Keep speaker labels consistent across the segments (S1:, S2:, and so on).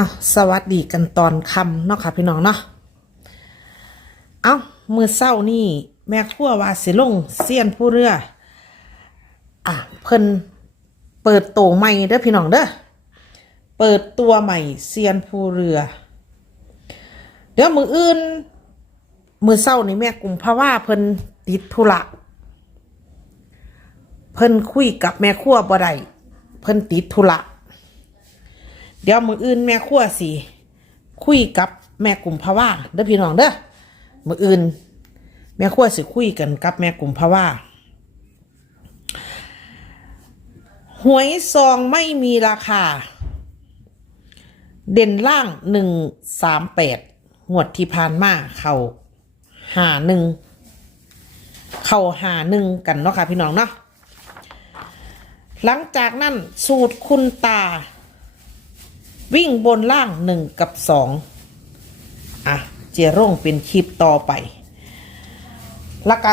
S1: อาสวัสดีกันตอนคำเนาะค่ะพี่น้องเนาะ เอ้ามือเศร้านี่ แม่ครัวว่าสิลงเสียนผู้เรือ อะเพิ่นเปิดโตใหม่เด้อพี่น้องเด้อ เปิดตัวใหม่เซียนผู้เรือ เดี๋ยวมืออื่น มือเศร้านี่แม่กลุ่มพะว่าเพิ่นติดธุระเพิ่นคุยกับแม่ครัวบ่ได้เพิ่นติดธุระ เดี๋ยวมืออื่นแม่ครัวสิคุยกับแม่กลุ่มพะว่าเด้อพี่น้องเด้อมืออื่น แม่ครัวสิคุยกันกับแม่กลุ่มพะว่าหวยซองไม่มีราคา เด่นล่างหนึ่งสามแปดงวดที่ผ่านมาเขาหาหนึ่งเข้าหาหนึ่งกันเนาะค่ะพี่น้องเนาะหลังจากนั้นสูตรคุณตา วิ่งบนล่างหนึ่งกับสองอะ เจร่งเป็นคลิปต่อไป แล้วก็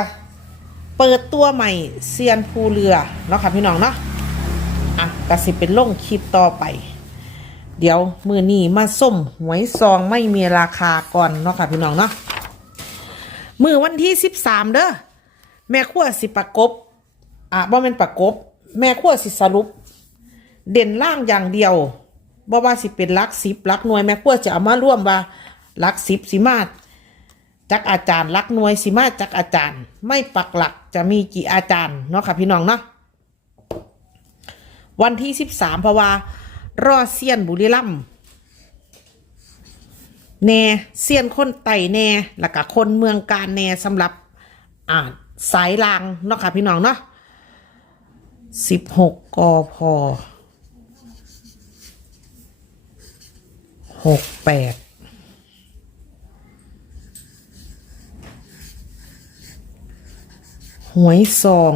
S1: เปิดตัวใหม่เซียนภูเรือ เนาะค่ะพี่น้องเนาะอะก็สิเป็นล่งคลิปต่อไป เดี๋ยวมือนี้มาส้มหวยซองไม่มีราคาก่อนเนาะค่ะพี่น้องเนาะมือวันที่สิบสามเด้อแม่ขั้วสิประกบอะบ่เป็นประกบ แม่ขั้วสิสรุป เด่นล่างอย่างเดียว บ่ว่าสิเป็นลักสิบลักหน่วยแม่ขั้วจะเอามาร่วมว่าลักสิบสิมาจากอาจารย์ลักหน่วยสิมาจากอาจารย์ ไม่ปักหลักจะมีกี่อาจารย์เนาะค่ะพี่น้องเนาะวันที่สิบสามเพราะว่ารอเซียนบุรีรัมแน่เซียนคนไต่แน่แล้วก็คนเมืองการแน่สำหรับอ่าสายรางเนาะค่ะพี่น้องเนาะสิบหกกพ หกแปดหวยซอง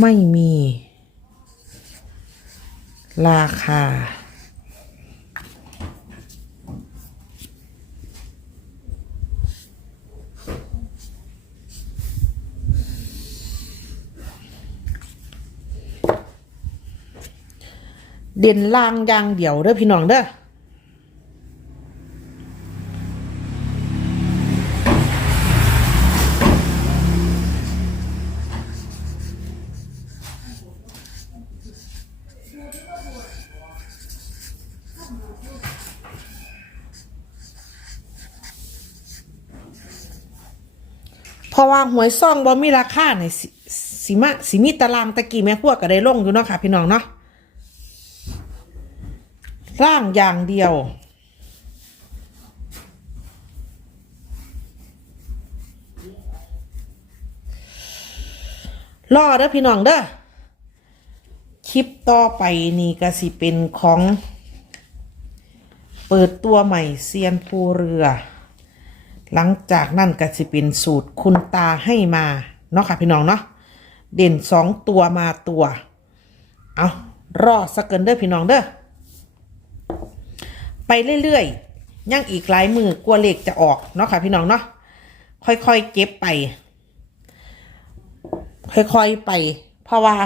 S1: ไม่มี ราคา เด่นล่างอย่างเดียวเด้อพี่น้องเด้อพราะว่าหวยซ่องบ่มีราคาเนี่ยสิสิมาสิมีตารางตะกี้แม่พวกก็ได้ลงอยู่เนาะค่ะพี่น้องเนาะ ร่างอย่างเดียว รอเด้อพี่น้องเด้อคลิปต่อไปนี่ก็สิเป็นของ เปิดตัวใหม่เซียนภูเรือ หลังจากนั่นก็จะเป็นสูตรคุณตาให้มา เนาะค่ะพี่น้องเนาะเด่นสองตัวมาตัว เอารอสักเกินเด้อพี่น้องเด้อ เรื่อยๆยังอีกหลายมือกลัวเหลขจะออกเนาะค่ะพี่น้องเนาะค่อยๆเก็บไป ค่อยๆไป เพราะว่า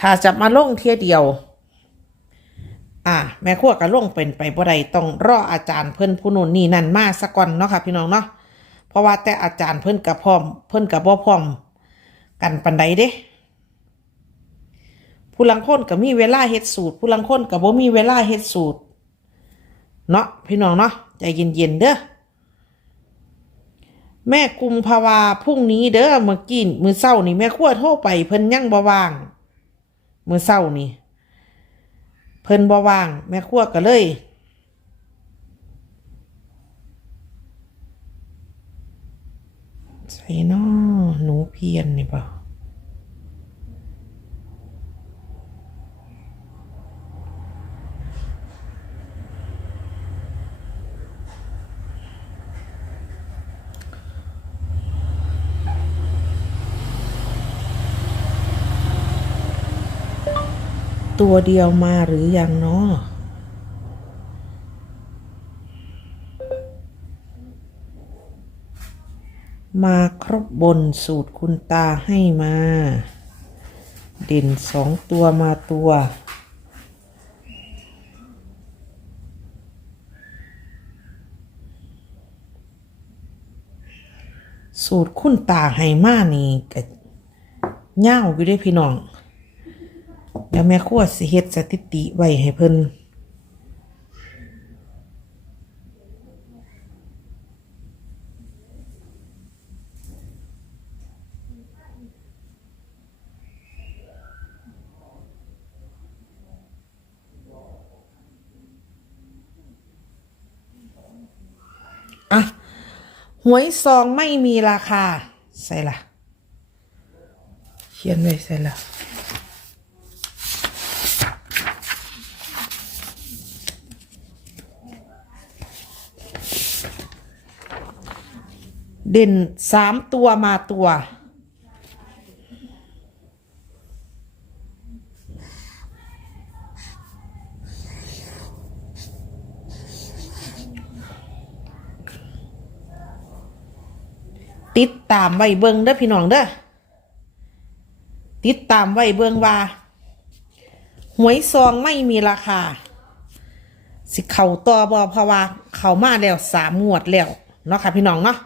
S1: ถ้าจะมาลงเที่ยเดียว อ่า แม่ขั้วก็ลงเป็นไปบ่ได้ต้องรออาจารย์เพิ่นผู้นู่นนี่นั่นมาสะก่อนเนาะค่ะพี่น้องเนาะเพราะว่าแต่อาจารย์เพิ่นกับพร้อม เพิ่นกับบ่พร้อม กันปันใดเด้ผู้ลังคนก็มีเวลาเฮ็ดสูตร ผู้ลังคนก็บ่มีเวลาเฮ็ดสูตร เนาะพี่น้องเนาะใจเย็นๆเด้อแม่กุมภาวาพรุ่งนี้เด้อเมื่อกี้มือเช้านี่แม่ขั้วโทรไปเพิ่นยังบ่ว่างมือเช้านี่เพิ่นบ่ว่าง แม่ครัวก็เลยใส่น้อหนูเพียนนี่ปล่ ตัวเดียวมาหรือยังเนาะมาครบบนสูตรคุณตาให้มา เด่นสองตัวมาตัว สูตรคุณตาให้มานี่ก็เง่าวอยู่ได้พี่น้อง ดี๋ยวแม่ครัวสิเฮ็ดสถิติไว้ให้เพิ่นอะหวยซองไม่มีราคา ใส่ละเขียนไว้ใส่ละ เด่นสามตัวมาตัว ติดตามไว้เบิงเด้อพี่น้องเด้อติดตามไว้เบิงว่า หวยซองไม่มีราคา สิเข่าต่อบอเพราะว่า เขามาแล้วสามงวดแล้ว เนาะค่ะพี่น้องเนาะ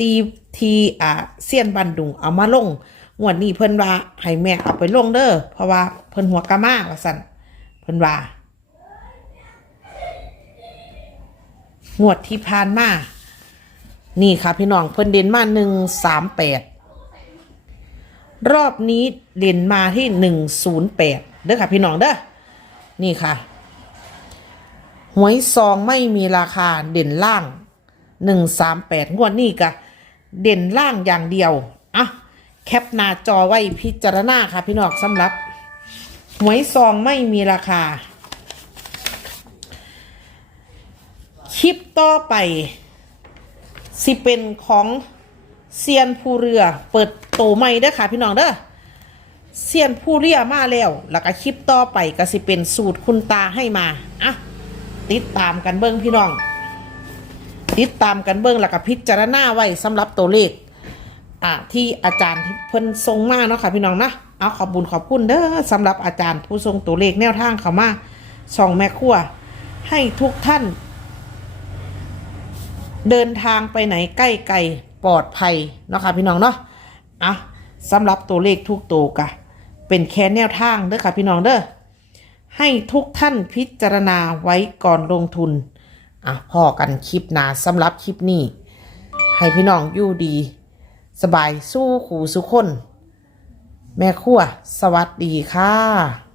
S1: ตีทีอ่าเซียนบันดุงเอามาลงงวดนี้เพิ่นว่าให้แม่เอาไปลงเด้อเพราะว่าเพิ่นหัวกะมาว่าสั่นเพิ่นว่างวดที่ผ่านมานี่ค่ะพี่น้องเพิ่นเด่นมาหนึ่งสามแปดรอบนี้เด่นมาที่หนึ่งศูนย์แปดเด้อค่ะพี่น้องเด้อนี่ค่ะหวยซองไม่มีราคาเด่นล่างหนึ่งสามแปดงวดนี้กะ เด่นล่างอย่างเดียวอะแคปหน้าจอไว้พิจารณาค่ะ พี่น้องสำหรับหวยซองไม่มีราคา คลิปต่อไป สิเป็นของเซียนผู้เรือเปิดโตใหม่เด้อค่ะ พี่น้องเด้อเซียนผู้เรือมาแล้ว แล้วก็คลิปต่อไปก็สิเป็นสูตรคุณตาให้มา อะ ติดตามกันเบิ้งพี่น้อง ติดตามกันเบิ้องแล้วก็พิจารณาไว้สำหรับตัวเลขอะที่อาจารย์เพิ่นทรงมาเนาะค่ะพี่น้องนะเอาขอบบุญขอบคุณเด้อสำหรับอาจารย์ผู้ทรงตัวเลขแนวทางเขามาช่องแม่ครัวให้ทุกท่าน เดินทางไปไหนใกล้ไกลปลอดภัยเนาะค่ะพี่น้องเนาะอะสำหรับตัวเลขทุกตัวกะเป็นแค่แนวทางเด้อค่ะพี่น้องเด้อให้ทุกท่านพิจารณาไว้ก่อนลงทุน อะพอกันคลิปหนาสำหรับคลิปนี้ ให้พี่น้องอยู่ดี สบายสู้ขู่สุขคน แม่ขั้วสวัสดีค่ะ